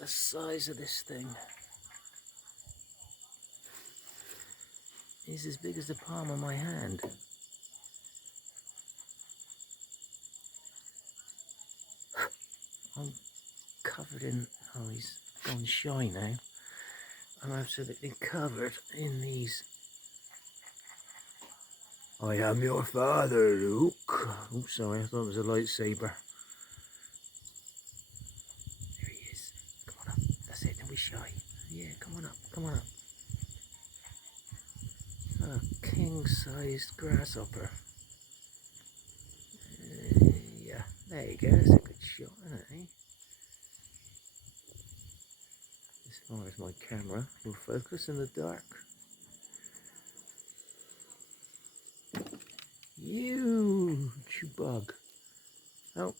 the size of this thing. He's as big as the palm of my hand. I'm covered in, oh, he's gone shy now. I'm absolutely covered in these. I am your father, Luke. Oh, sorry, I thought it was a lightsaber. There he is. Come on up. That's it, don't be shy. Yeah, come on up, come on up. A king-sized grasshopper. Yeah, there you go. That's a good shot, isn't it, eh? As far as my camera will focus in the dark. You bug. Oh,